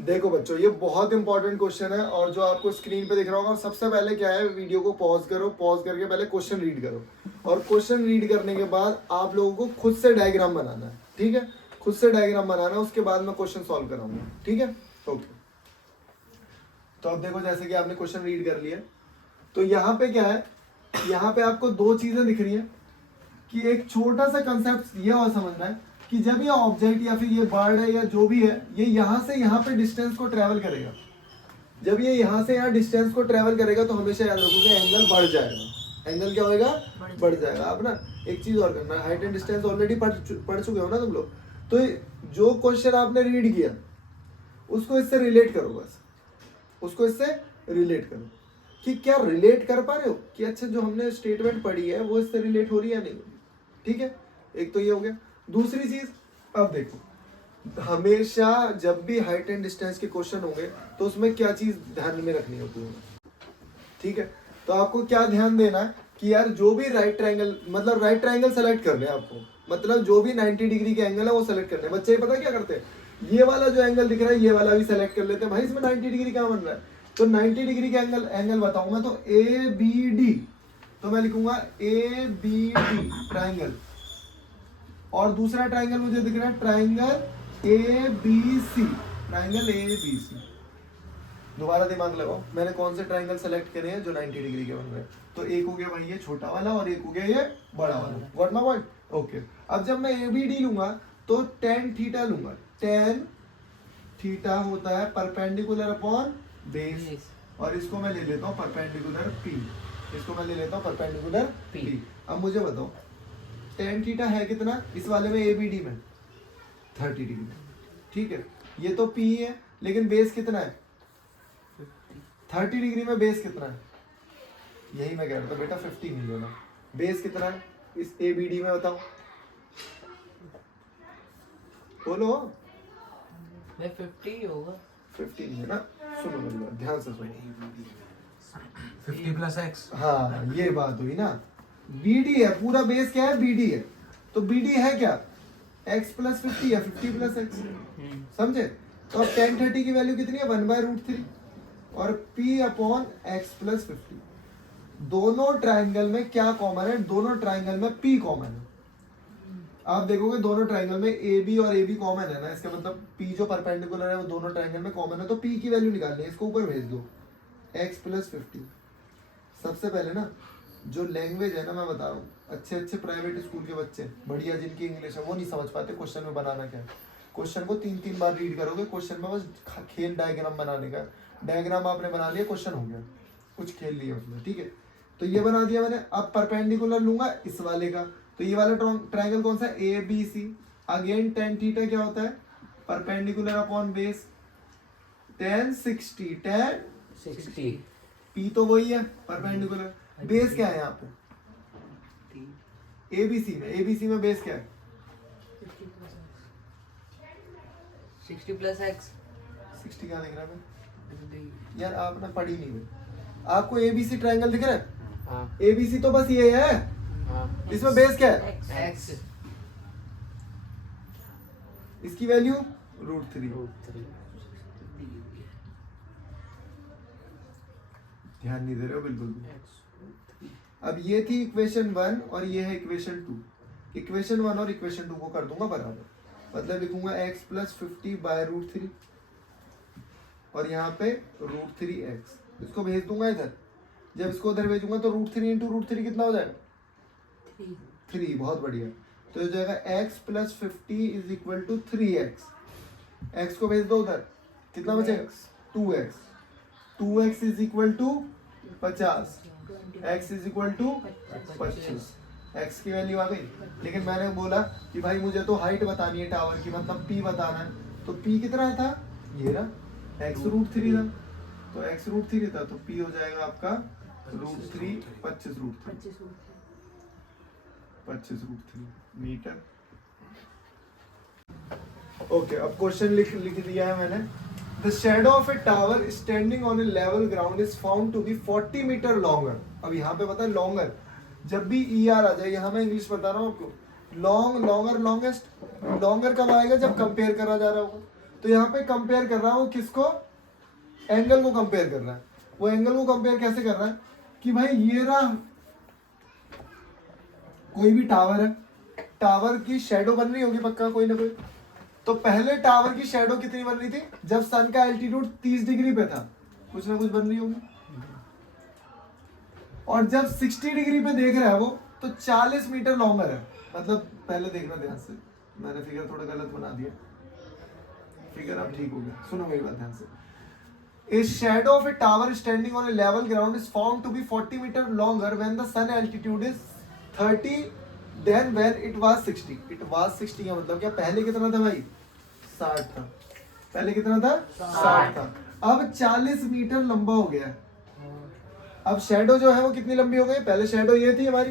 देखो बच्चों, ये बहुत इंपॉर्टेंट क्वेश्चन है और जो आपको स्क्रीन पे दिख रहा होगा, सबसे पहले क्या है, वीडियो को पॉज करो, पॉज करके पहले क्वेश्चन रीड करो और क्वेश्चन रीड करने के बाद आप लोगों को खुद से डायग्राम बनाना है, ठीक है। खुद से डायग्राम बनाना है, उसके बाद मैं क्वेश्चन सॉल्व कराऊंगा, ठीक है। ओके, तो अब देखो, जैसे कि आपने क्वेश्चन रीड कर लिया, तो यहाँ पे क्या है, यहाँ पे आपको दो चीजें दिख रही है कि एक छोटा सा कंसेप्ट ये और समझना है कि जब ये ऑब्जेक्ट या फिर ये बर्ड है या जो भी है, ये यहाँ से यहाँ पे डिस्टेंस को ट्रेवल करेगा, जब ये यहाँ से यहाँ डिस्टेंस को ट्रेवल करेगा तो हमेशा याद रखोगे एंगल बढ़ जाएगा। एंगल क्या होगा? बढ़ जाएगा। अब ना एक चीज और करना, हाइट एंड डिस्टेंस ऑलरेडी पढ़ चुके हो ना तुम लोग, तो जो क्वेश्चन आपने रीड किया उसको इससे रिलेट करो, बस उसको इससे रिलेट करो कि क्या रिलेट कर पा रहे हो कि अच्छा जो हमने स्टेटमेंट पढ़ी है वो इससे रिलेट हो रही है या नहीं, ठीक है। एक तो ये हो गया। दूसरी चीज, अब देखो, हमेशा जब भी हाइट एंड डिस्टेंस के क्वेश्चन होंगे तो उसमें क्या चीज ध्यान में रखनी होती है, ठीक है। तो आपको क्या ध्यान देना है कि यार जो भी राइट ट्रायंगल, मतलब राइट ट्रायंगल सेलेक्ट करने हैं आपको, मतलब जो भी 90 डिग्री के एंगल है वो सेलेक्ट करने हैं। बच्चे पता क्या करते हैं, ये वाला जो एंगल दिख रहा है ये वाला भी सेलेक्ट कर लेते हैं, भाई इसमें 90 डिग्री क्या बन रहा है, तो 90 डिग्री का एंगल बताऊं मैं तो ए बी डी, तो मैं लिखूंगा ए बी डी ट्रायंगल, और दूसरा ट्रायंगल मुझे दिख रहा है triangle A B C, triangle A B C. दोबारा दिमाग लगाओ, मैंने कौन से ट्रायंगल सेलेक्ट करे हैं जो 90 डिग्री के बन रहे हैं, तो एक हो गया भाई ये छोटा वाला और एक हो गया ये बड़ा वाला। What my point? ओके, अब जब मैं ए बी डी लूंगा तो tan थीटा लूंगा। tan थीटा होता है परपेंडिकुलर अपॉन बेस, और इसको मैं ले लेता हूँ परपेंडिकुलर पी, इसको मैं ले लेता हूँ परपेंडिकुलर पी। अब मुझे बताओ tan थीटा है कितना इस वाले में ए बी डी में? 30 डिग्री, ठीक है। ये तो पी है, लेकिन बेस कितना है? 30 डिग्री में बेस कितना है? यही मैं कह रहा था बेटा, 50 नहीं लेना। बेस कितना है इस ए बी डी में, बताओ, बोलो। 50 होगा। 50 नहीं है ना, सुनो मेरी बात ध्यान से सुनो। 50 प्लस एक्स, हाँ ये बात हुई ना, बी डी है, पूरा बेस क्या है? बी डी है, तो बी डी है क्या? x प्लस 50 या 50 प्लस एक्स, समझे। तो अब tan 30 की वैल्यू कितनी है? 1/√3 और p अपॉन एक्स प्लस 50। दोनों ट्राइंगल में क्या कॉमन है? दोनों ट्राइंगल में p कॉमन है। आप देखोगे दोनों ट्राइंगल में ए बी और ए बी कॉमन है ना, इसका मतलब p जो परपेंडिकुलर है वो दोनों ट्राइंगल में कॉमन है, तो p की वैल्यू निकालनी है, इसको ऊपर भेज दो x प्लस 50। सबसे पहले ना जो लैंग्वेज है ना, मैं बता रहा हूँ, अच्छे प्राइवेट स्कूल के बच्चे बढ़िया जिनकी इंग्लिश है वो नहीं समझ पाते क्वेश्चन में बनाना क्या है। क्वेश्चन को 3-3 बार रीड करोगे, क्वेश्चन में बस खेल डायग्राम बनाने का, डायग्राम आपने बना लिया, क्वेश्चन हो गया, कुछ खेल लिया उसमें, ठीक है। तो ये बना दिया मैंने। अब परपेंडिकुलर लूंगा इस वाले का, तो ये वाला ट्राइंगल कौन सा? A B C. Again tan theta क्या होता है? Perpendicular upon base, tan 60, tan 60। P तो वही है परपेंडिकुलर, बेस क्या है यहाँ पे? एबीसी में बेस क्या है? 60 प्लस एक्स। 60 क्या दिख रहा है यार? आपने पढ़ी नहीं है, आपको एबीसी ट्रायंगल दिख रहा है? हाँ एबीसी तो बस ये है, हाँ। इसमें बेस क्या है? एक्स। इसकी वैल्यू √3। ध्यान नहीं दे रहे हो बिल्कुल भी। अब ये थी इक्वेशन 1 और ये है इक्वेशन 2। इक्वेशन 1 और इक्वेशन 2 को कर दूंगा बराबर, मतलब लिखूंगा x प्लस 50/√3 और यहाँ पे √3x, इसको भेज दूंगा इधर। जब इसको उधर भेजूंगा तो √3 × √3 कितना हो जाएगा? 3। बहुत बढ़िया, तो हो जाएगा x plus 50 is equal to 3x। x को भेज दो उधर, कितना बचेगा? 2x। 2x is equal to 50, x is equal to 25। x की वैल्यू आ गई। लेकिन मैंने बोला कि भाई मुझे तो हाइट बतानी है टावर की, मतलब p बताना है, तो p कितना था? ये ना, x √3 था, तो x √3 था, तो p हो जाएगा आपका √3 25√3 मीटर। ओके, अब क्वेश्चन लिख दिया है मैंने। The shadow of a tower standing on a level ground is found to be 40 metre longer। अब यहाँ पे पता है longer, जब भी ER आ जाए, यहाँ मैं इंग्लिश बता रहा हूँ आपको, long, longer, longest। longer कब आएगा? जब कंपेयर करा जा रहा होगा। तो यहाँ पे कंपेयर कर रहा है वो किसको, एंगल को कंपेयर कर रहा है। वो एंगल को कंपेयर कैसे कर रहा है कि भाई ये रहा कोई भी टावर है, टावर की शेडो बन रही होगी पक्का कोई ना कोई। तो पहले टावर की शेडो कितनी बन रही थी, जब सन का एल्टीट्यूड 30 डिग्री पे था, कुछ ना कुछ बन रही होगी। और जब 60 डिग्री पे देख रहा है वो, तो 40 मीटर लॉन्गर है। मतलब पहले देखना ध्यान से, मैंने फिगर थोड़ा गलत बना दिया, फिगर अब ठीक हो गया, सुनो मेरी बात ध्यान से। A shadow of a tower standing on a level ground is found to be 40 meter longer when the sun altitude is 30 than when it was 60. It was 60 का मतलब क्या, पहले कितना था भाई, 60 था। पहले कितना था, 60 था। अब 40 मीटर लंबा हो गया है। अब शेडो जो है वो कितनी लंबी हो गई, पहले शेडो ये थी हमारी,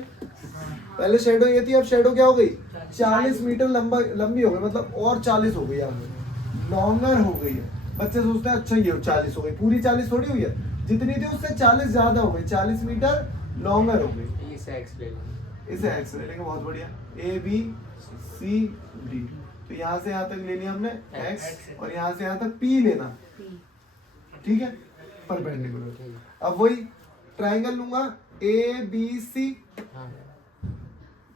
पहले शेडो ये थी, अब शेडो क्या हो गई, 40 मीटर लंबी हो गई, मतलब और 40 हो गई, लॉन्गर हो गई है। बच्चे सोचते हैं अच्छा ये 40 हो गई, पूरी 40 थोड़ी हुई है, जितनी थी उससे 40 ज्यादा हो गई, 40 मीटर लॉन्गर हो गई। इसे एक्स ले लेंगे, इसे एक्स ले लेंगे, बहुत बढ़िया। ए बी सी डी, तो यहाँ से यहाँ तक ले लिया हमने एक्स, और यहाँ से यहाँ तक पी लेना, ठीक है, परपेंडिकुलर। अब वही ट्राइंगल लूंगा ए बी सी, हाँ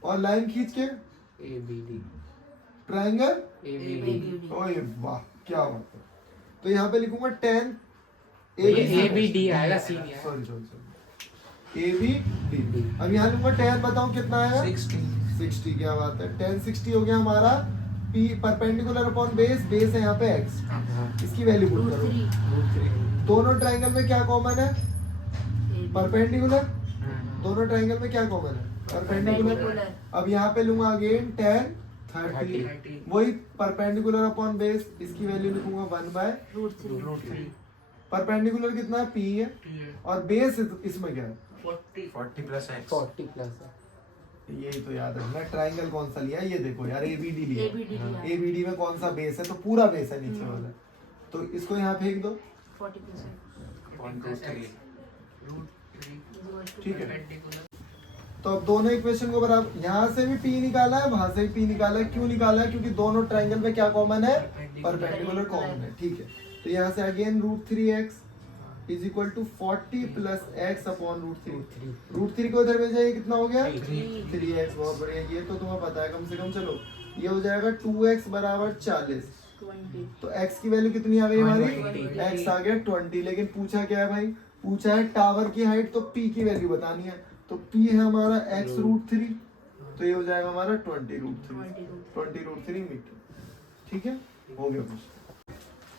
और लाइन खींच के A B D, triangle A B D, ओए वाह क्या बात है। तो यहाँ पे लिखूंगा 10 ए बी डी आएगा, सी नहीं आएगा। Sorry A B D. अब यहाँ लूंगा 10, बताओ कितना आएगा, 60। क्या बात है, 10 60 हो गया हमारा। P perpendicular upon base, base है यहाँ पे एक्स, इसकी वैल्यू पुट करो। दोनों ट्राइंगल में क्या कॉमन है, परपेंडिकुलर। दोनों ट्राइंगल में क्या कॉमन है, परपेंडिकुलर। अब यहाँ पे लूंगा अगेन 10 30, वही परपेंडिकुलर अपॉन बेस, इसकी वैल्यू लिखूंगा 1/√3। परपेंडिकुलर कितना है, पी है, और बेस इसमें क्या है, 40 प्लस एक्स, 40 प्लस है। यही तो याद रखना। ट्राइंगल कौन सा लिया, ये देखो यार, एबीडी लिया, एबीडी में कौन सा बेस है, तो पूरा बेस है नीचे वाला, तो इसको यहाँ फेंक दो, 40 ठीक है। तो अब दोनों इक्वेशन को बराबर, यहाँ से भी P निकाला है, वहां से भी P निकाला है। क्यों निकाला है, क्योंकि दोनों ट्राइंगल में क्या कॉमन है, परपेंडिकुलर कॉमन है, ठीक है। तो यहाँ से again √3x is equal to 40 plus x upon √3। √3 को इधर भेजा, ये कितना हो गया, 3x। बहुत बढ़िया, ये तो तुम्हें पता है कम से कम। चलो ये हो जाएगा 2x बराबर 40, तो x की वैल्यू कितनी आ गई हमारी, x आ गया 20। लेकिन पूछा क्या है भाई, पूछा है टावर की हाइट, तो p की वैल्यू बतानी है। तो p है हमारा x √3, तो ये हो जाएगा हमारा 20√3 मीटर, ठीक है, हो गया क्वेश्चन।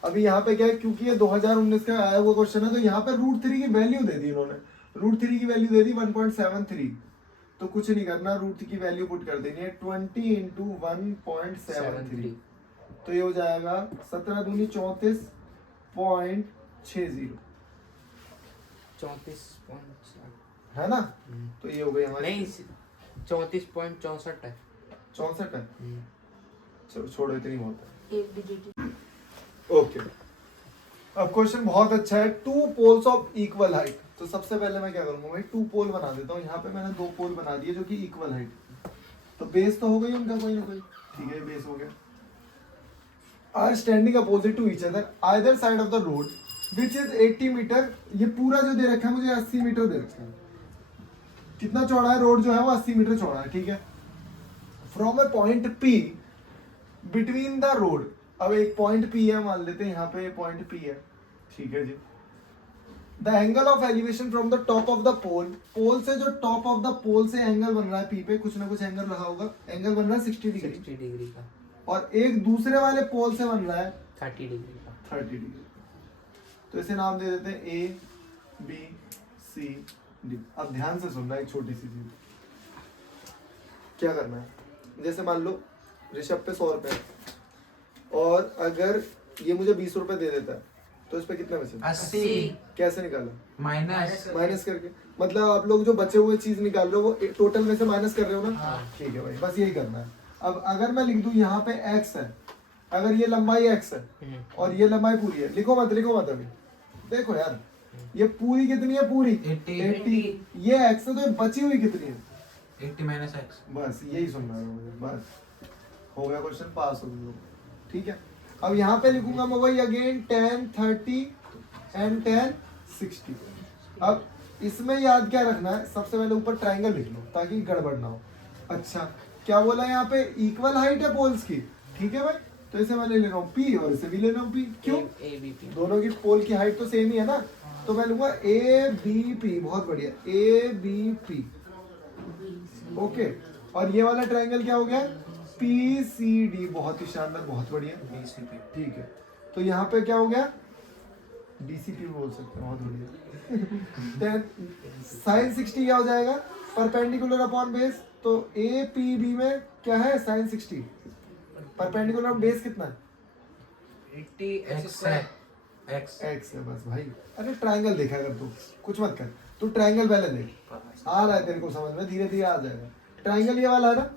अभी यहाँ पे क्या है, क्योंकि ये 2019 का आया हुआ क्वेश्चन है, तो यहाँ पे √3 की वैल्यू दे दी इन्होंने, √3 की वैल्यू दे दी 1.73। तो कुछ नहीं करना, √3 की वैल्यू पुट कर देनी है 20 इंटू 1.73, तो ये हो जाएगा 17 दूनी 34.60, 34.4 है ना। तो ये हो गई हमारी, नहीं 34.64 है, 64 है। चलो छोड़ो, इतनी बहुत है। एक डिजिट। ओके, अब क्वेश्चन बहुत अच्छा है। 2 पोल्स ऑफ इक्वल हाइट। तो सबसे पहले मैं क्या करूंगा भाई, 2 पोल बना देता हूँ। यहाँ पे मैंने 2 पोल बना दिए जो कि इक्वल हाइट, तो बेस तो हो गई उनका कोई ना कोई, ठीक है, बेस हो गया। Are standing opposite to each other either side of the road which is 80 metre. ये पूरा जो दे रखा है मुझे 80 मीटर दे रखा है। कितना चौड़ा है रोड जो है वो 80 मीटर चौड़ा है, ठीक है। From a point P between the road, अब एक पॉइंट P है, मान लेते हैं यहाँ पे पॉइंट P है, ठीक है जी। The angle of elevation from the top of the pole, pole से जो टॉप ऑफ द पोल से एंगल बन रहा है P पे, कुछ ना कुछ एंगल रहा होगा, एंगल बन रहा है 60 डिग्री, 60 डिग्री का, और एक दूसरे वाले पोल से बन रहा है 30 डिग्री का, 30 डिग्री। तो इसे नाम दे देते हैं A B C D। अब ध्यान से सुनना एक छोटी सी चीज, क्या करना है, जैसे मान लो ऋषभ पे 100 रुपए और अगर ये मुझे 20 रुपए दे देता है, तो इस पे कितना बचे, 80 कैसे निकाला, माइनस करके। मतलब आप लोग जो बचे हुए चीज निकाल रहे हो वो टोटल में से माइनस कर रहे हो ना, हाँ। ठीक है भाई, बस यही करना है। अब अगर मैं लिख दूं यहाँ पे x है, अगर ये लंबाई x है और ये लंबाई पूरी है, लिखो मत अभी, देखो यार ये पूरी कितनी है, पूरी 80, ये x है, तो ये बची हुई कितनी है, 80 माइनस एक्स। बस यही सुनना है मुझे, बस हो गया क्वेश्चन, पास हो गया, ठीक है। अब यहाँ पे लिखूंगा मैं वही अगेन tan 30 एंड tan 60। अब इसमें याद क्या रखना है, सबसे पहले ऊपर ट्रायंगल लिख लो ताकि गड़बड़ ना हो। अच्छा क्या बोला यहाँ पे, इक्वल हाइट है पोल्स की, ठीक है भाई, तो इसे मैं ले रहा हूँ P और इसे भी ले रहा हूँ P। क्यों? ABP दोनों की पोल की हाइट तो सेम ही है ना, तो मैं लूंगा ABP। बहुत बढ़िया, ABP। ओके, और ये वाला ट्रायंगल क्या हो गया, PCD। बहुत ही शानदार, बहुत बढ़िया, BCP ठीक है। तो यहाँ पे क्या हो गया, DCP बोल सकते हैं, बहुत बढ़िया। साइन 60 क्या हो जाएगा, परपेंडिकुलर अपॉन बेस। तो APB में क्या है, साइन 60। परपेंडिकुलर बेस कितना है, 80 X है X X है बस भाई। अरे ट्रायंगल देखा कर तू, कुछ मत कर, तू ट्रायंगल पहले देख, आ रहा है तेरे को समझ में, धीरे धीरे आ जाएगा। ट्रायंगल ये वाला है ना,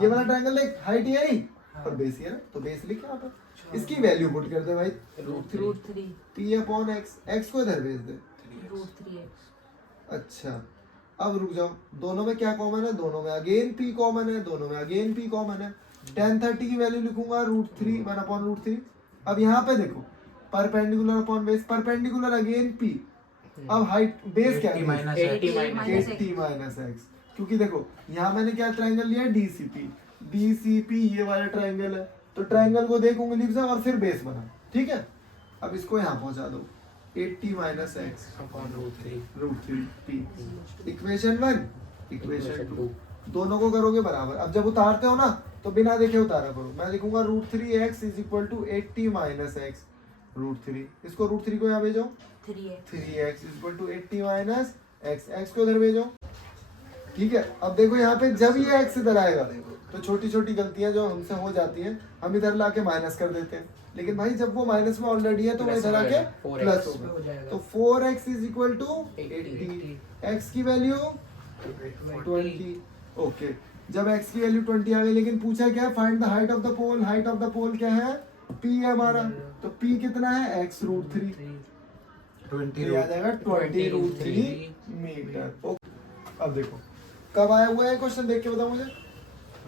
ये वाला ट्रायंगल देख, हाइट ये नहीं और बेस ये ना, तो बेस लिख यहाँ पे, इसकी वैल्यू पुट कर दे भाई, √3 P अपॉन X। X को इधर भेज दे। √3x। अच्छा अब रुक जाओ, दोनों में क्या कॉमन है, दोनों में अगेन P कॉमन है, दोनों में अगेन P कॉमन है। tan 30 की वैल्यू लिखूंगा √3 1 अपॉन √3। अब यहाँ पे देखो, perpendicular upon base, perpendicular again P। अब हाइट बेस क्या 80 है, minus 80 minus 80 माइनस एक्स, क्योंकि देखो यहाँ मैंने क्या ट्रायंगल लिया, DCP ये वाला ट्रायंगल है, तो ट्रायंगल को देख उंगली से और फिर बेस बना, ठीक है। अब इसको यहाँ पहुंचा दो, 80 minus x upon √3 √3 P। Equation 1 equation 2, दोनों को करोगे बराबर। अब जब उतारते हो ना तो बिना देखे उतारा करो। मैं लिखूंगा √3x is equal to 80 minus x √3। इसको √3 को यहाँ भेजो, 3x। 3x is equal to 80 minus x, x को इधर भेजो, ठीक है। अब देखो यहाँ पे जब ये एक्स इधर आएगा तो छोटी छोटी गलतियां जो हमसे हो जाती हैं, हम इधर लाके माइनस कर देते हैं, लेकिन भाई जब वो माइनस में ऑलरेडी है तो वो Plus इधर आके 4x प्लस हो होगा। जाएगा। तो 4x is equal to 80 80, x की वैल्यू 20। ओके, जब x की वैल्यू 20 आ गई, लेकिन पूछा क्या, find the height of the pole. Height of the pole क्या है, P है हमारा, तो P कितना है, x √3, 20 ये आ जाएगा 20 √3 मीटर। ओके, अब देखो कब आया हुआ है क्वेश्चन, देख के बताओ मुझे।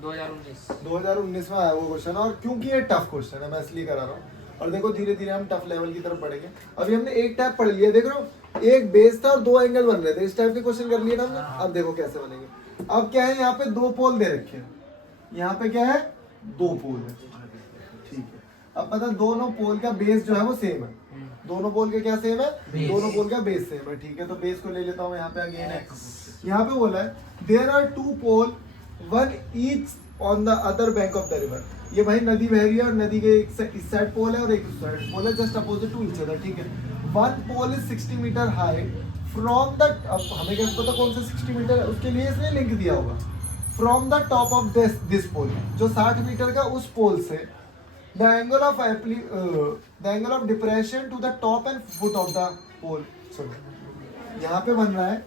2019 में आया वो क्वेश्चन, और क्योंकि ये टफ क्वेश्चन है मैं इसलिए करा रहा हूँ। और देखो धीरे धीरे हम टफ लेवल की तरफ बढ़ेंगे। अभी हमने एक टाइप पढ़ लिया, देख रहे हो, एक बेस था और 2 एंगल बन रहे थे, इस टाइप के क्वेश्चन कर लिए ना हमने। अब देखो कैसे बनेंगे। अब क्या है, यहाँ पे 2 पोल दे रखे हैं, यहाँ पे क्या है, 2 पोल है, ठीक है। अब पता दोनों पोल का बेस जो है वो सेम है, दोनों पोल के क्या सेम है, Base। दोनों पोल का बेस सेम है, ठीक है। तो बेस को ले लेता हूँ यहाँ पे अगेन एक्स। यहाँ पे बोला है there are 2 pole, one each on the other bank of the river. ये भाई नदी बह रही है और नदी के इस साइड पोल है और एक उस साइड पोल है, just opposite to each other, ठीक है। One pole is 60 metre high from the, अब हमें कैसे पता कौन सा 60 मीटर है, उसके लिए इसने लिंक दिया होगा, from the top of this pole, जो 60 मीटर का उस पोल से, the angle of depression to the top and foot of the pole. सुनो, यहाँ पे बन रहा है,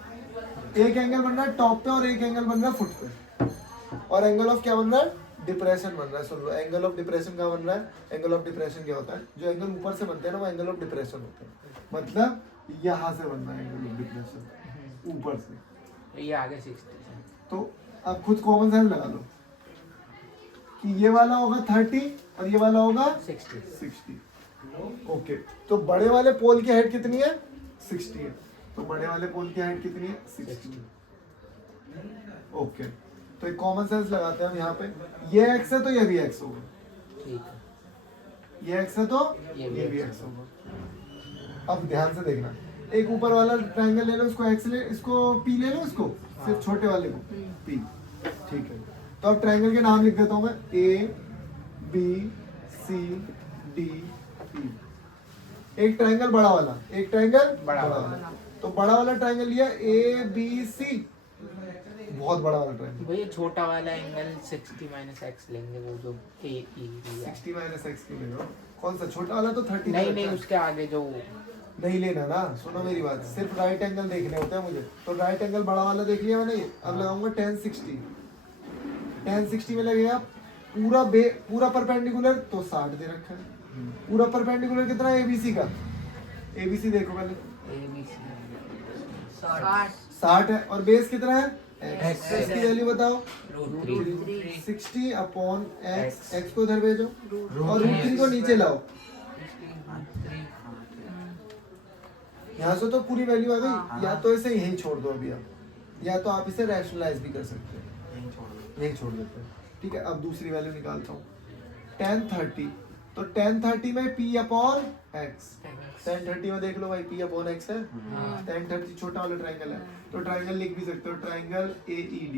एक एंगल बन रहा है टॉप पे और एक एंगल बन रहा है फुट पे, और एंगल ऑफ क्या बन रहा है, डिप्रेशन बन रहा है। सुन लो, एंगल ऑफ डिप्रेशन क्या बन रहा है, एंगल ऑफ डिप्रेशन क्या होता है, जो एंगल ऊपर से बनते हैं ना वो एंगल ऑफ डिप्रेशन होते हैं, मतलब यहाँ से बन रहा है एंगल ऑफ डिप्रेशन ऊपर से। ये आगे 60 है। तो अब खुद कॉमन सेंस लगा लो कि ये वाला होगा 30 और ये वाला होगा 60। ओके, तो बड़े वाले पोल की हाइट कितनी है, 60 है, तो बड़े वाले पोल की हाइट कितनी है, 60। ओके, तो एक कॉमन सेंस लगाते हैं हम यहाँ पे, ये x है तो ये भी x होगा, ठीक है। ये x है तो ये भी x होगा। अब ध्यान से देखना, एक ऊपर वाला ट्रायंगल ले लो, इसको x ले, इसको p ले लो, इसको सिर्फ छोटे वाले को p, ठीक है। तो अब ट्रायंगल के नाम लिख देता हूँ मैं, A B C D E। एक ट्रायंगल बड़ा वाला, एक ट्रायंगल बड़ा वाला, तो बड़ा वाला ट्रायंगल लिया A B C, बहुत बड़ा वाला ट्रायंगल। भैया छोटा वाला एंगल 60 माइनस एक्स लेंगे, वो जो ए ई लिया है। 60 माइनस एक्स क्यों ले रहे हो? कौन सा छोटा वाला, तो 30 नहीं नहीं, उसके आगे जो नहीं लेना ना, सुनो मेरी बात, सिर्फ राइट एंगल देखने होते हैं मुझे। तो राइट एंगल बड़ा वाला देख लिया मैंने, अब लगाऊंगा tan 60। tan 60 में लगेगा पूरा परपेंडिकुलर, तो 60 दे रखा है। पूरा परपेंडिकुलर कितना है ABC का, ABC देखो पहले, ए बी सी 60। 60 है, और बेस कितना है एक्स की वैल्यू बताओ root root 3 3 60 upon x X. X को इधर भेजो रूट और रूट 3 को नीचे लाओ 3 यहाँ से तो पूरी वैल्यू आ गई हाँ। या तो इसे यहीं छोड़ दो अभी आप या तो आप इसे रैशनलाइज भी कर सकते हैं यहीं छोड़ देते हैं ठीक है अब दूसरी वैल्यू निकालता हूँ tan 30 तो tan 30 में p अपॉन x tan 30 में देख लो भाई p अपॉन x है tan 30 छोटा वाला ट्रायंगल है तो ट्रायंगल लिख भी सकते हो ट्रायंगल AED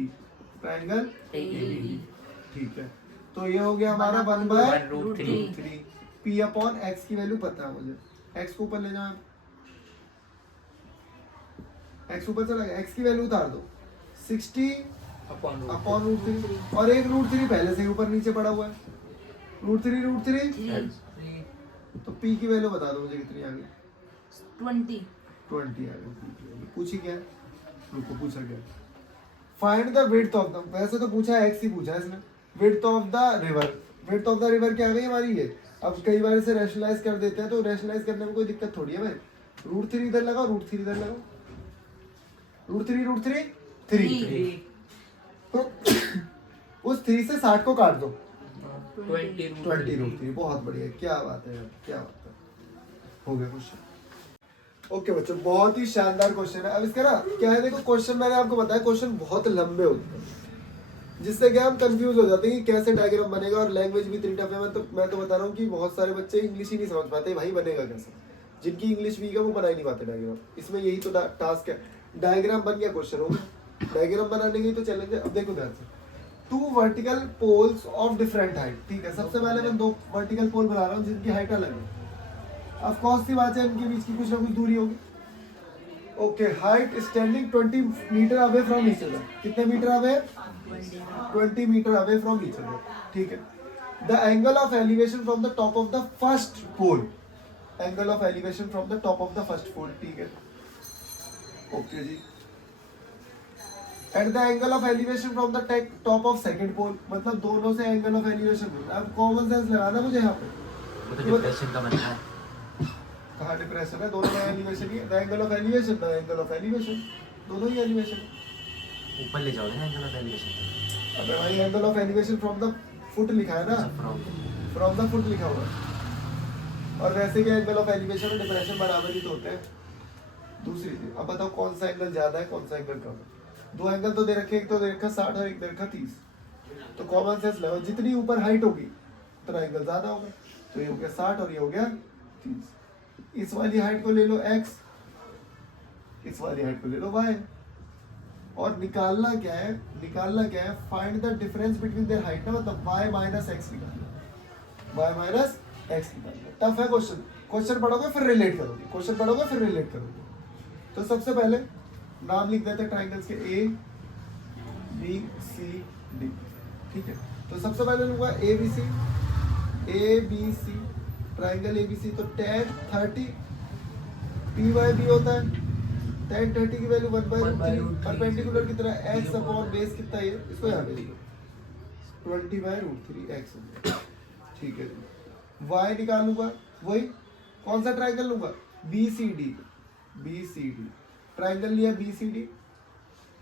ट्रायंगल AED ठीक है तो ये हो गया हमारा 1 by root three. 3 p upon x की वैल्यू पता है मुझे x को ऊपर ले जाओ x ऊपर चला गया x की वैल्यू उतार दो 60 अपॉन अपॉन रूट 3 और एक रूट 3 पहले से ही ऊपर नीचे पड़ा हुआ है रूट 3 तो p की वैल्यू बता दो मुझे कितनी आ गई 20 आ गई पूछी क्या रुको पूछा क्या find the width of the वैसे तो पूछा है x ही पूछा है इसने विड्थ ऑफ द रिवर क्या आ गई हमारी ये अब कई बार इसे रैशनलाइज कर देते हैं तो रैशनलाइज करने में कोई दिक्कत थोड़ी है भाई रूट 3 इधर लगाओ रूट 3 इधर लगाओ रूट 3 3 तो उस 3 से 60 को काट दो 20 रूट 3 बहुत बढ़िया क्या बात है यार क्या बात है हो गया क्वेश्चन ओके बच्चों बहुत ही शानदार क्वेश्चन है अब इसका ना क्या है देखो क्वेश्चन मैंने आपको बताया क्वेश्चन बहुत लंबे होते हैं जिससे कि हम कंफ्यूज हो जाते हैं कि कैसे डायग्राम बनेगा और लैंग्वेज भी इतनी टफ है मैं तो बता रहा हूँ कि बहुत सारे बच्चे इंग्लिश ही नहीं समझ पाते भाई बनेगा कैसे जिनकी इंग्लिश वीक है वो बना ही नहीं पाते डायग्राम इसमें यही तो टास्क है डायग्राम बन गया क्वेश्चन हो गया डायग्राम बनाने की तो चैलेंज है अब देखो ध्यान से 2 vertical poles of different height ठीक है सबसे पहले मैं 2 वर्टिकल पोल बना रहा हूँ जिनकी हाइट अलग है अब कौन सी बात है इनके बीच की कुछ ना कुछ दूरी होगी okay height standing 20 metre away from each other कितने metre away 20 metre away from each other ठीक है the angle of elevation from the top of the first pole angle of elevation from the top of the first pole ठीक है okay जी at the angle of elevation from the top of second pole मतलब दोनों से angle of elevation अब common sense लगाना मुझे यहाँ पे वो तो डिप्रेशन का बनता है कहाँ डिप्रेशन है दोनों में एलिवेशन ही है द एंगल ऑफ एलिवेशन दोनों ही एलिवेशन ऊपर ले जाओगे ना एंगल ऑफ एलिवेशन अबे भाई angle of elevation from the foot लिखा है ना फ्रॉम द फुट लिखा हुआ है और वैसे भी एंगल ऑफ एलिवेशन और डिप्रेशन बराबर ही तो होते हैं दूसरी चीज अब बताओ कौन सा एंगल ज्यादा है कौन सा एंगल कम है दो एंगल तो दे रखे एक तो दे रखा 60 और एक दे रखा 30 तो कॉमन सेंस लगाओ जितनी ऊपर हाइट होगी उतना एंगल ज्यादा होगा तो ये हो गया 60 और ये हो गया 30 इस वाली हाइट को ले लो x इस वाली हाइट को ले लो y और निकालना क्या है find the difference between their height ना मतलब y माइनस x निकालना टफ है क्वेश्चन पढ़ोगे फिर रिलेट करोगे तो सबसे पहले नाम लिख देते हैं ट्रायंगल्स के A B C D ठीक है तो सबसे पहले लूंगा ABC ट्रायंगल ABC तो tan 30 PYB होता है tan 30 की वैल्यू 1/√3 परपेंडिकुलर कितना x अपॉन बेस कितना है इसको यहाँ पे लिखो 20/√3 x ठीक है y निकाल लूंगा वही कौन सा ट्रायंगल लूंगा BCD ट्रायंगल लिया BCD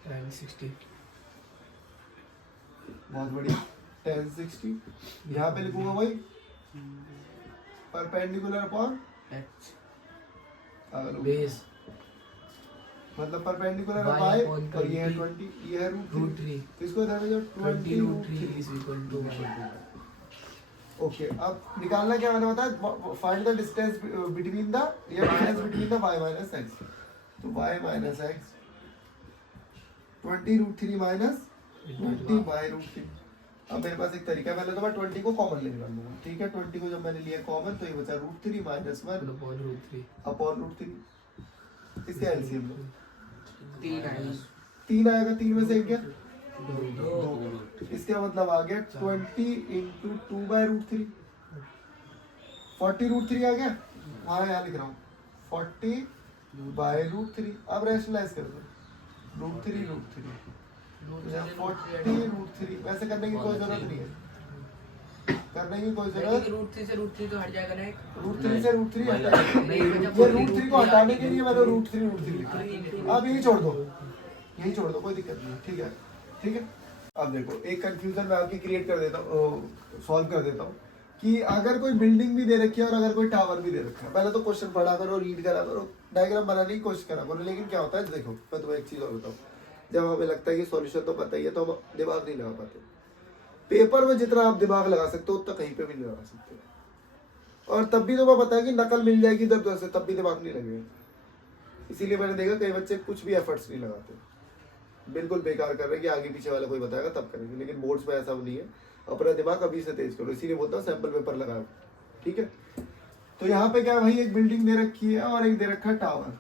tan 60 बहुत बढ़िया tan 60 यहाँ पे लिखूंगा वही परपेंडिकुलर अपॉन h बेस मतलब परपेंडिकुलर Y y upon और ये है 20 20 ये है रूट 3 तो इसको इधर में जो 20√3 is equal to ओके अब निकालना क्या मैंने बताया find the distance between the या difference between the y minus x तो y माइनस x 20√3 माइनस 20/√3 अब मेरे पास एक तरीका है पहले तो मैं 20 को कॉमन ले लूंगा ठीक है 20 को जब मैंने लिया कॉमन तो ये बचा √3 माइनस 1 √3 अपॉन √3 इसका एलसीएम लो 3 आएगा 3 में से एक क्या 2 इसका मतलब आ गया 20 into 2/√3 40√3 आ गया वहाँ यहाँ लिख रहा हूँ 40/√3 अब रैशनलाइज कर दो √3 40√3 वैसे करने की कोई जरूरत नहीं है √3 से √3 तो हट जाएगा ना एक √3 से √3 हटा नहीं, ये √3 को हटाने के लिए मैंने √3 लिखा अब यही छोड़ दो यही छोड़ दो, कोई दिक्कत नहीं, ठीक है। ठीक है, अब देखो एक कंफ्यूजन मैं आपकी क्रिएट कर देता हूँ, सॉल्व कर देता हूँ कि अगर कोई बिल्डिंग भी दे रखी है और अगर कोई टावर भी दे रखा है, पहले तो क्वेश्चन पढ़ा करो, रीड करा करो, डायग्राम बनाने की कोशिश करा करो। लेकिन क्या होता है, देखो मैं तुम्हें एक चीज़ और बताऊँ, जब हमें लगता है कि सॉल्यूशन तो पता ही है तो हम दिमाग नहीं लगा पाते। पेपर में जितना आप दिमाग लगा सकते हो उतना कहीं पे भी नहीं लगा सकते, और तब भी तुम्हें पता है कि नकल मिल जाएगी इधर उधर से, तब भी दिमाग नहीं लगेगा। इसीलिए मैंने देखा कई बच्चे कुछ भी एफर्ट्स नहीं लगाते, बिल्कुल बेकार कर रहे हैं कि आगे पीछे वाला कोई बताएगा तब करेंगे। लेकिन बोर्ड्स में ऐसा नहीं है, अपना दिमाग अभी से तेज करो, इसीलिए बोलता हूँ सैंपल पेपर लगाओ। ठीक है, तो यहाँ पे क्या है भाई, एक बिल्डिंग दे रखी है और एक दे रखा है टावर,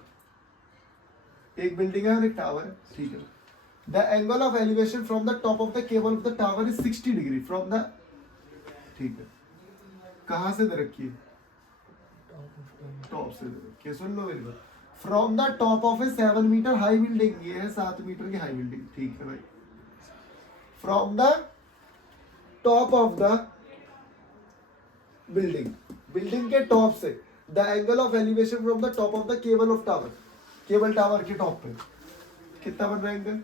एक बिल्डिंग है और एक टावर है। ठीक है, the angle of elevation from the top of the cable of the tower is 60 degree from the, ठीक है, कहाँ से दे रखी है, टॉप से दे रखी है, सुन लो मेरी बात, from the top of a 7 metre high building, ये है 7 मीटर की हाई बिल्डिंग। ठीक है भाई, from the top of the building, building के टॉप से, the angle of elevation from the top of the cable of tower, cable tower के top पे कितना बन रहा है एंगल,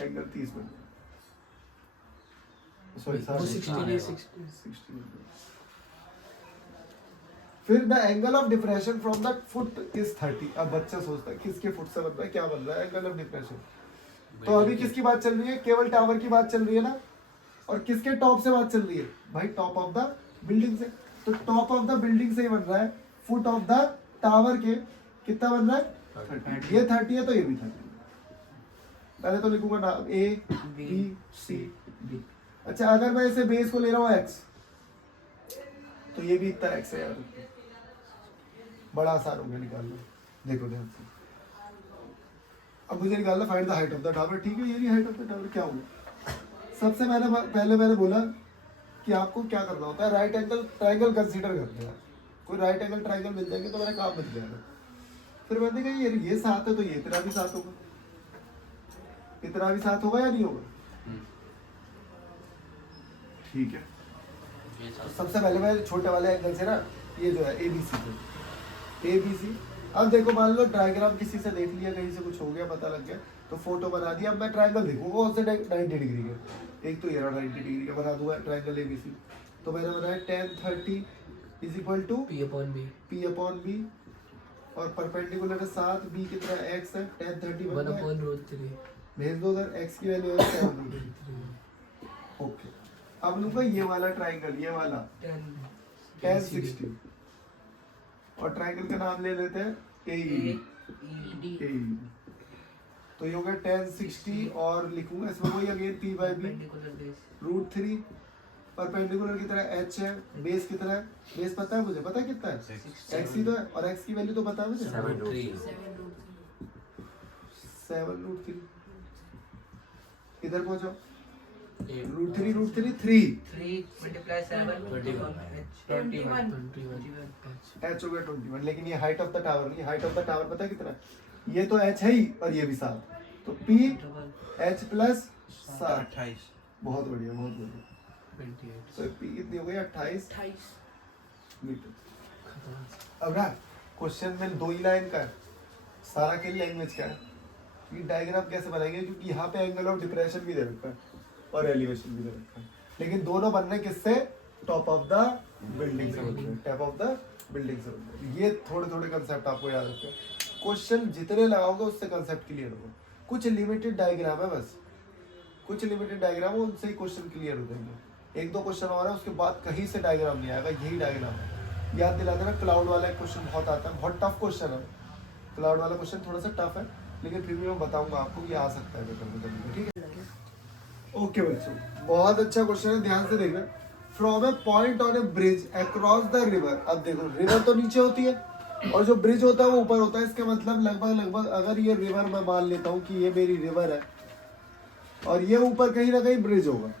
एंगल 30 बन रहा है, सॉरी 60। फिर the angle of depression from the foot is 30। अब बच्चा सोचता है किसके फुट से बन रहा है, क्या बन रहा है एंगल ऑफ डिप्रेशन। तो अभी किसकी बात चल रही है, केवल टावर की बात चल रही है ना, और किसके टॉप से बात चल रही है भाई, टॉप ऑफ द बिल्डिंग से। तो टॉप ऑफ द बिल्डिंग से ही बन रहा है, फुट ऑफ द टावर के कितना बन रहा है 30। ये 30 है तो ये भी 30। पहले तो लिखूंगा नाम ए बी सी डी। अच्छा, अगर मैं इसे बेस को ले रहा हूँ x, तो ये भी इतना x है यार, बड़ा आसान हो गया निकालना। देखो ध्यान से, अब मुझे निकालना find the height of the tower. ठीक है, ये हाइट ऑफ द टावर क्या होगा, सबसे पहले मैंने बोला कि आपको क्या करना होता है, राइट एंगल ट्राइंगल कंसीडर करते हैं। कोई राइट एंगल ट्राइंगल मिल जाएंगे तो मेरा काम बच जाएगा। फिर मैंने कहा ये 7 है तो ये इतना भी 7 होगा, इतना भी 7 होगा या नहीं होगा। ठीक है, तो सबसे पहले मैं छोटे वाले एंगल से ना, ये जो है ABC से, ABC। अब देखो मान लो डायग्राम किसी से देख लिया, कहीं से कुछ हो गया, पता लग गया, तो फोटो बना दिया। अब मैं ट्रायंगल देखूंगा कौन से 90 डिग्री के, एक तो ये 90 डिग्री का बना दूंगा ट्रायंगल ABC। तो मैंने बनाया tan 30 is equal to P upon B, और परपेंडिकुलर है 7, B कितना है x है, tan 30 बन गया, भेज दो उधर, x की वैल्यू है 7। ओके, अब लूंगा ये वाला ट्रायंगल, ये वाला tan 60, और ट्रायंगल का नाम ले लेते हैं AE। तो ये होगा tan 60, और लिखूंगा इसमें वही again P by B √3, perpendicular की तरह h है, बेस कितना है, बेस पता है मुझे, पता है कितना है, x ही तो है, और x की वैल्यू तो पता है मुझे 7√3। इधर पहुंचो, √3 3 h हो गया 21। लेकिन ये हाइट ऑफ द टावर नहीं, हाइट ऑफ द टावर पता है कितना है, ये तो h है ही और ये भी 7, तो P h प्लस 7, बहुत बढ़िया बहुत बढ़िया। तो P कितनी हो गई 28 मीटर। अब ना क्वेश्चन में 2 ही लाइन का है, सारा के लैंग्वेज का है, ये डायग्राम कैसे बनाएंगे, क्योंकि यहाँ पे एंगल ऑफ डिप्रेशन भी दे रखा है और एलिवेशन भी दे रखा है, लेकिन दोनों बनने किससे, टॉप ऑफ द बिल्डिंग से बनते हैं, टॉप ऑफ द बिल्डिंग से बनते हैं। ये थोड़े थोड़े कंसेप्ट आपको याद रखते हैं, क्वेश्चन जितने लगाओगे उससे कंसेप्ट क्लियर होगा। कुछ लिमिटेड डायग्राम है, बस कुछ लिमिटेड डायग्राम है, उनसे ही क्वेश्चन क्लियर हो जाएंगे। 1-2 क्वेश्चन और है, उसके बाद कहीं से डायग्राम नहीं आएगा, यही डायग्राम है। याद दिला देना, क्लाउड वाला एक क्वेश्चन बहुत आता है, बहुत टफ क्वेश्चन है, क्लाउड वाला क्वेश्चन थोड़ा सा टफ है, लेकिन फिर भी मैं बताऊंगा आपको कि आ सकता है पेपर में, ठीक है। ओके बच्चों, बहुत अच्छा क्वेश्चन है, ध्यान से देखना। From a point on A bridge across the river. अब देखो रिवर तो नीचे होती है और जो ब्रिज होता है वो ऊपर होता है, इसका मतलब लगभग अगर ये रिवर मैं मान लेता हूँ कि ये मेरी रिवर है और ये ऊपर कहीं ना कहीं ब्रिज होगा,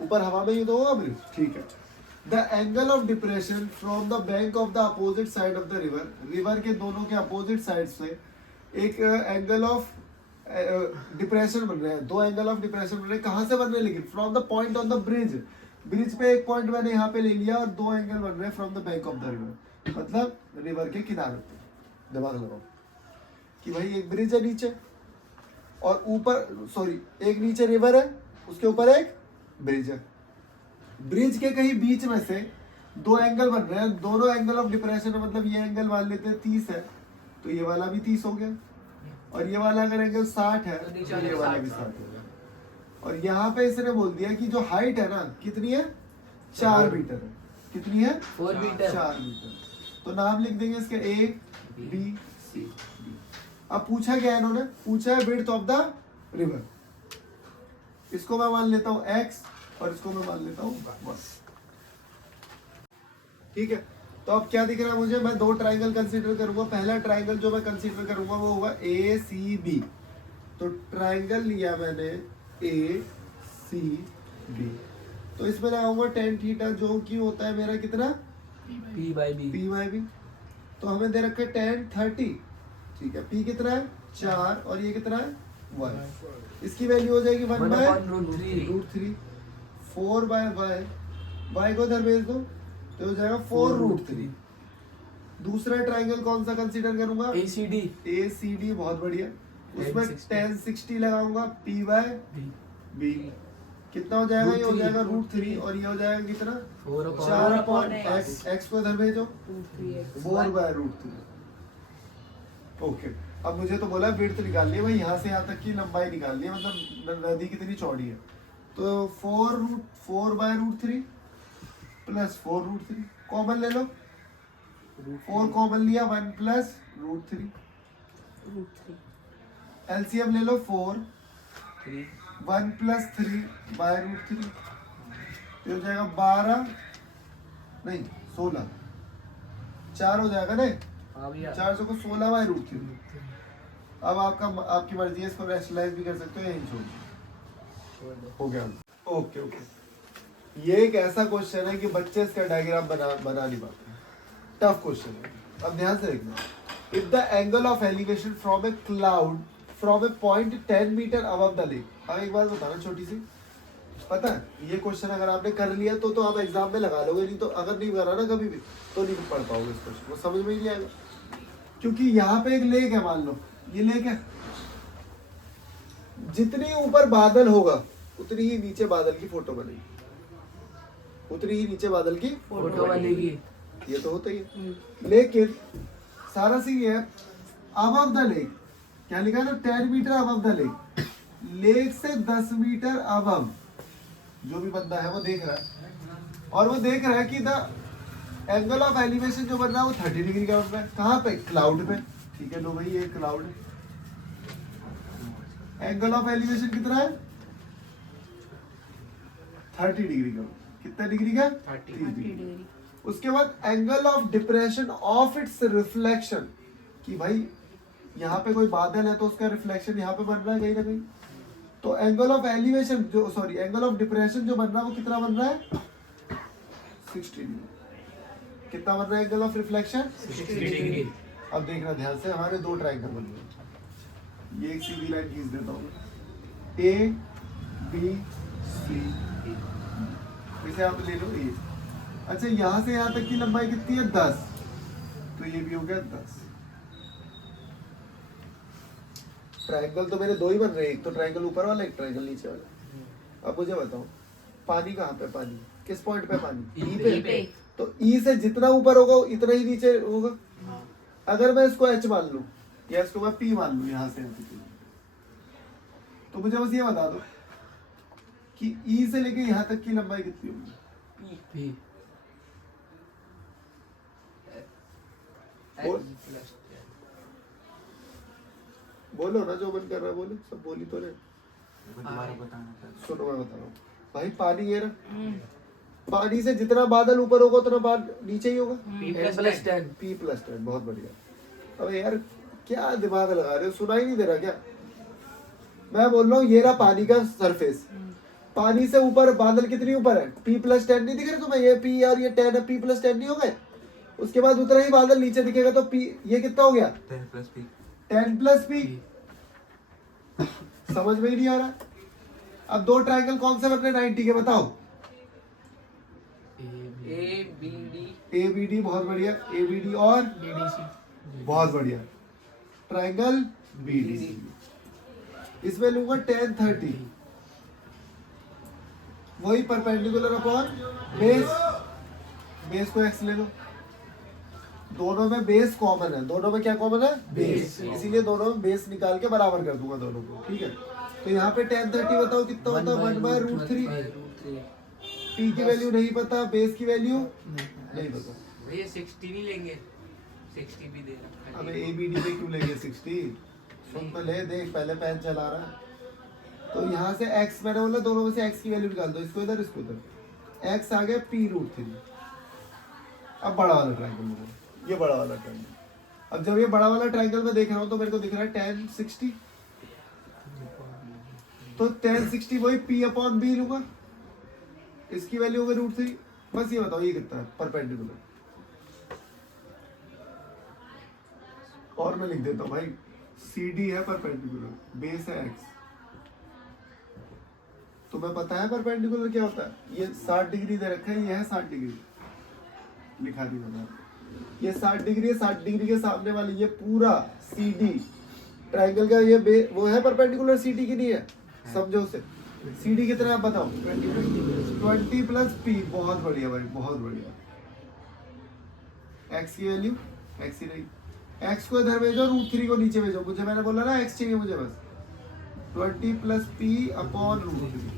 ऊपर हवा में ही तो होगा ब्रिज, ठीक है। The angle of depression from the bank of the opposite side of the river, river के दोनों के अपोजिट साइड से एक एंगल ऑफ डिप्रेशन बन रहे हैं, 2 एंगल ऑफ डिप्रेशन बन रहे हैं। कहाँ से बन रहे हैं लेकिन, from the point on the bridge, bridge पे एक पॉइंट मैंने यहाँ पे ले लिया और 2 एंगल बन रहे हैं from the bank of the river, मतलब रिवर के किनारे पे। दिमाग लगाओ, कि भाई एक ब्रिज है नीचे और ऊपर सॉरी एक नीचे रिवर है, उसके ऊपर एक ब्रिज है। ब्रिज के कहीं बीच में से दो एंगल बन रहे हैं, दोनों एंगल ऑफ डिप्रेशन है, मतलब ये एंगल मान लेते हैं 30 है तो ये वाला भी 30 हो गया, और ये वाला अगर एंगल 60 है तो नीचे तो ये वाला वाला भी 60 60 हो गया। और यहाँ पे इसने बोल दिया कि जो हाइट है ना कितनी है, 4 मीटर है। कितनी है, 4 मीटर। 4 मीटर। तो नाम लिख देंगे इसके A B C D। अब पूछा क्या है इन्होंने, पूछा है विड्थ ऑफ द रिवर। इसको मैं मान लेता हूँ x और इसको मैं मान लेता हूँ 1। ठीक है, तो अब क्या दिख रहा है मुझे, मैं दो ट्राइंगल कंसीडर करूंगा। पहला ट्राइंगल जो मैं कंसीडर करूंगा वो होगा ACB। तो ट्राइंगल लिया मैंने ACB, तो इसमें लगाऊंगा tan थीटा जो कि होता है मेरा कितना, P by B। P/B। तो हमें दे रखा है tan 30। ठीक है, P कितना है 4 और ये कितना है 1। इसकी वैल्यू हो जाएगी 1 बाय √3। 4 बाय y को इधर भेज दो तो हो जाएगा 4√3। दूसरा ट्राइंगल कौन सा कंसीडर करूंगा, ACD। ACD, बहुत बढ़िया। उसमें 1060 tan 60 लगाऊंगा P/B। कितना हो जाएगा, ये हो जाएगा √3 और ये हो जाएगा कितना 4/x। x को इधर भेजो 4 बाय √3। ओके, अब मुझे तो बोला विड्थ निकालनी है भाई, यहाँ से यहाँ तक की लंबाई निकालनी है, मतलब नदी कितनी चौड़ी है। तो 4 बाय √3 प्लस 4√3 कॉमन ले लो, 4 कॉमन लिया 1 प्लस √3। एलसीएम ले लो 4 1 प्लस 3 बाय √3 तो हो जाएगा 12 नहीं 16, 4 हो जाएगा नहीं, 400 को 16 बाय √3। अब आपकी मर्जी है, इसको रैशनलाइज भी कर सकते हो, यही छोड़ दो। हो गया। ओके ओके, ये एक ऐसा क्वेश्चन है कि बच्चे इसका डायग्राम बना नहीं पाते, टफ क्वेश्चन है। अब ध्यान से देखना, if the angle of elevation from a cloud from a point 10 metre above the lake. अब एक बात बताना छोटी सी, पता है ये क्वेश्चन अगर आपने कर लिया तो आप एग्जाम में लगा लोगे, नहीं तो अगर नहीं करा ना कभी भी तो नहीं पढ़ पाओगे इस क्वेश्चन को, समझ में ही नहीं आएगा। क्योंकि यहाँ पे एक लेक है, मान लो ये लेक है, जितनी ऊपर बादल होगा उतनी ही नीचे बादल की फोटो बनेगी, उतनी ही नीचे बादल की फोटो बनेगी। ये तो होता ही है। लेकिन सारा सीन ये है, अबव द लेक क्या लिखा है ना, 10 metre above the lake, lake से 10 मीटर अबव जो भी बंदा है वो देख रहा है, और वो देख रहा है कि द एंगल ऑफ एलिवेशन जो बन रहा है वो 30 डिग्री का बन रहा है। कहाँ पे, क्लाउड पे। ठीक है, लो भाई ये क्लाउड है, एंगल ऑफ एलिवेशन कितना है 30 डिग्री का। कितना डिग्री का, 30 डिग्री। उसके बाद angle of depression of its reflection, कि भाई यहाँ पे कोई बादल है तो उसका रिफ्लेक्शन यहाँ पे बन रहा है कहीं ना कहीं, तो एंगल ऑफ एलिवेशन जो सॉरी एंगल ऑफ डिप्रेशन जो बन रहा है वो कितना बन रहा है 60 डिग्री। कितना बन रहा है एंगल ऑफ रिफ्लेक्शन 60 डिग्री। अब देखना ध्यान से, हमारे दो ट्राइंगल बन गए, ये एक सीधी लाइन खींच देता हूँ, A B C D, इसे आप ले लो A। अच्छा, यहाँ से यहाँ तक की लंबाई कितनी है 10, तो ये भी हो गया 10। ट्राइंगल तो मेरे दो ही बन रहे हैं, एक तो ट्राइंगल ऊपर वाला, एक ट्राइंगल नीचे वाला। अब मुझे बताओ पानी कहाँ पे, पानी किस पॉइंट पे, पानी E पे। तो E से जितना ऊपर होगा इतना ही नीचे होगा। अगर मैं इसको H मान लूं या इसको मैं P मान लूं यहाँ से यहाँ तक, तो मुझे बस ये बता दो कि E से लेके यहाँ तक की लंबाई कितनी होगी। और बोलो ना, जो मन कर रहा है बोलो, सब बोली तो रहे। दोबारा बताना। सुनो मैं बता रहा हूँ भाई, पानी ये ना, पानी से जितना बादल ऊपर होगा उतना बाद नीचे ही होगा। P+10, बहुत बढ़िया। अब यार क्या दिमाग लगा रहे हो, सुना ही नहीं दे रहा क्या? मैं बोल रहा हूँ ये रहा पानी का सरफेस, पानी से ऊपर बादल कितनी ऊपर है, P+10 नहीं दिख रहे तुम्हें, ये P और ये 10 है, P+10 नहीं हो गए। उसके बाद उतना ही बादल नीचे दिखेगा तो P, ये कितना हो गया 10+P। समझ में ही नहीं आ रहा। अब दो ट्रायंगल कौन से बन रहे 90 के, बताओ। ABD, ABD, बहुत बढ़िया। ABD और DDC, बहुत बढ़िया। Triangle BDC। इसमें लूंगा tan 30, वही परपेंडिकुलर अपॉन बेस को x ले लो। दोनों में बेस कॉमन है, दोनों में क्या कॉमन है? बेस, इसीलिए दोनों में बेस निकाल के बराबर कर दूंगा दोनों को, ठीक है। तो यहाँ पे tan 30 बताओ कितना होता है? 1/√3। p की वैल्यू नहीं पता, बेस की वैल्यू नहीं पता। भैया 60 नहीं लेंगे, 60 भी दे रहा है। अबे ABD पे क्यों लेंगे 60? सुन तो ले, देख पहले पेन चला रहा है। तो यहाँ से x मैंने बोला दोनों में से x की वैल्यू निकाल दो, इसको इधर इसको इधर। x आ गया p√3। अब बड़ा वाला ट्रायंगल मेरा, ये बड़ा वाला ट्रायंगल। अब जब ये बड़ा वाला ट्रायंगल मैं देख रहा हूँ तो मेरे को दिख रहा है tan 60। तो tan 60 वही p/b लूंगा, इसकी वैल्यू होगी √3। बस ये बताओ ये कितना है परपेंडिकुलर। और मैं लिख देता हूँ भाई, CD है परपेंडिकुलर, बेस है x। तुम्हें पता है परपेंडिकुलर क्या होता है? ये 60 डिग्री दे रखा है, ये है 60 डिग्री, लिखा नहीं बता। ये 60 डिग्री है, 60 डिग्री के सामने वाली ये पूरा CD ट्रायंगल का ये वो है परपेंडिकुलर CD की नहीं है? समझो उसे। CD कितना है आप बताओ? 20 प्लस P। बहुत बढ़िया भाई, बहुत बढ़िया। x की वैल्यू x ही रही, x को इधर भेजो, √3 को नीचे भेजो। मुझे मैंने बोला ना x चाहिए मुझे, बस 20 प्लस p/√3।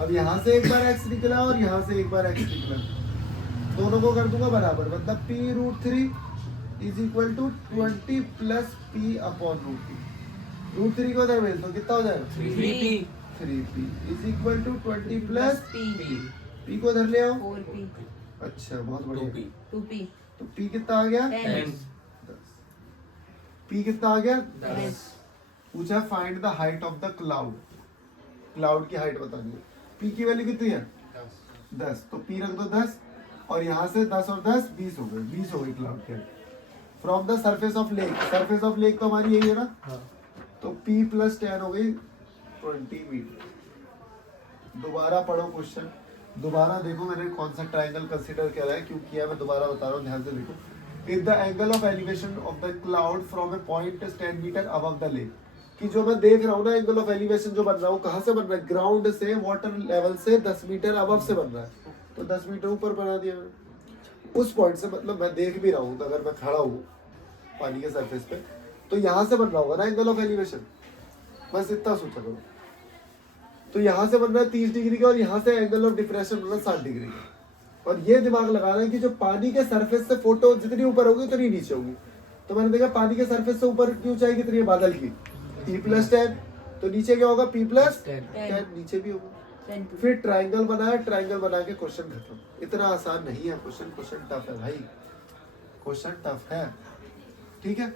अब यहाँ से एक बार x निकला और यहाँ से एक बार x निकला, दोनों को कर दूंगा बराबर, मतलब p√3 is equal to 20 plus p/√3। √3 को इधर भेज दो, कितना हो जाएगा? 3p is equal to 20 plus p को इधर ले आओ। 4p अच्छा बहुत बढ़िया। 2p तो p कितना आ गया? 10 p कितना आ गया? 10 पूछा find the height of the cloud, cloud की हाइट बता दी। p की वैल्यू कितनी है? 10। तो p रख दो 10, और यहाँ से 10 और 10 20 हो गए, 20 हो गई क्लाउड की height. From the surface of lake, surface of lake तो हमारी यही है ना, तो p प्लस 10 हो गई 20 मीटर। दोबारा पढ़ो क्वेश्चन, दोबारा देखो मैंने कौन सा ट्रायंगल कंसीडर किया है, क्यों किया मैं दोबारा बता रहा हूँ, ध्यान से देखो। If the angle of elevation of the cloud from a point is 10 metre above the lake, कि जो मैं देख रहा हूँ ना एंगल ऑफ एलिवेशन जो बन रहा है, कहाँ से बन रहा है? ग्राउंड से, वाटर लेवल से 10 मीटर अबव से बन रहा है। तो 10 मीटर ऊपर बना दिया मैंने उस पॉइंट से, मतलब मैं देख भी रहा हूँ, तो अगर मैं खड़ा हूँ पानी के सरफेस पे तो यहाँ से बन रहा होगा ना एंगल ऑफ एलिवेशन, बस इतना सोचा करो। तो यहाँ से बन रहा है 30 डिग्री का, और यहाँ से एंगल ऑफ डिप्रेशन बन रहा है 60 डिग्री का। और ये दिमाग लगा रहा है कि जो पानी के सरफेस से फोटो जितनी ऊपर होगी उतनी नीचे होगी। तो मैंने देखा पानी के सरफेस से ऊपर की ऊंचाई कितनी है? बादल की p प्लस 10, तो नीचे क्या होगा? p प्लस 10, नीचे भी होगा। फिर ट्रायंगल बनाया, ट्रायंगल बना के क्वेश्चन खत्म। इतना आसान नहीं है क्वेश्चन, क्वेश्चन टफ है भाई, क्वेश्चन टफ है, ठीक है।